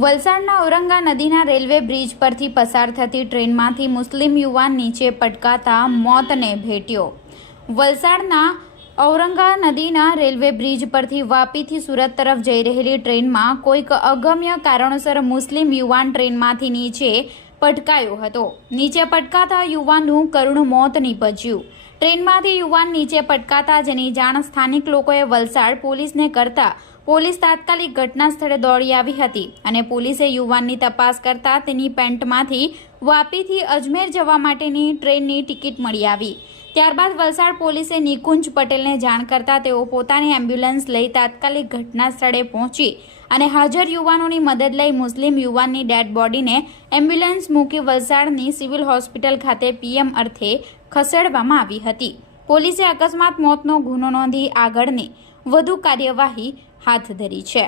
વલસાડના ઔરંગા નદીના railway bridge પરથી પસાર થતી ટ્રેનમાંથી મુસ્લિમ યુવાન નીચે પટકાતા મોતને ભેટ્યો। વલસાડના ઔરંગા નદીના રેલવે બ્રિજ પરથી વાપીથી સુરત તરફ જઈ રહેલી ટ્રેનમાં કોઈક અગમ્ય કારણોસર મુસ્લિમ યુવાન ટ્રેનમાંથી નીચે પટકાયો હતો। નીચે પટકાતા યુવાનનું કરુણ મોત નીપજ્યું। ટ્રેનમાંથી યુવાન નીચે પટકાતા જેની જાણ સ્થાનિક લોકોએ વલસાડ પોલીસને કરતા પોલીસ તાત્કાલિક ઘટના સ્થળે દોડી આવી હતી અને પોલીસે યુવાનની તપાસ કરતા તેની પેન્ટમાંથી વાપીથી અજમેર જવા માટેની ટ્રેનની ટિકિટ મળી આવી। ત્યારબાદ વલસાડ પોલીસે નિકુંજ પટેલને જાણ કરતા તેઓ પોતાની એમ્બ્યુલન્સ લઈ તાત્કાલિક ઘટના સ્થળે પહોંચી અને હાજર યુવાનોની મદદ લઈ મુસ્લિમ યુવાનની ડેડ બોડીને એમ્બ્યુલન્સ મૂકી વલસાડની સિવિલ હોસ્પિટલ ખાતે પીએમ અર્થે ખસેડવામાં આવી હતી। પોલીસે અકસ્માત મોતનો ગુનો નોંધી આગળની વધુ કાર્યવાહી હાથ ધરી છે।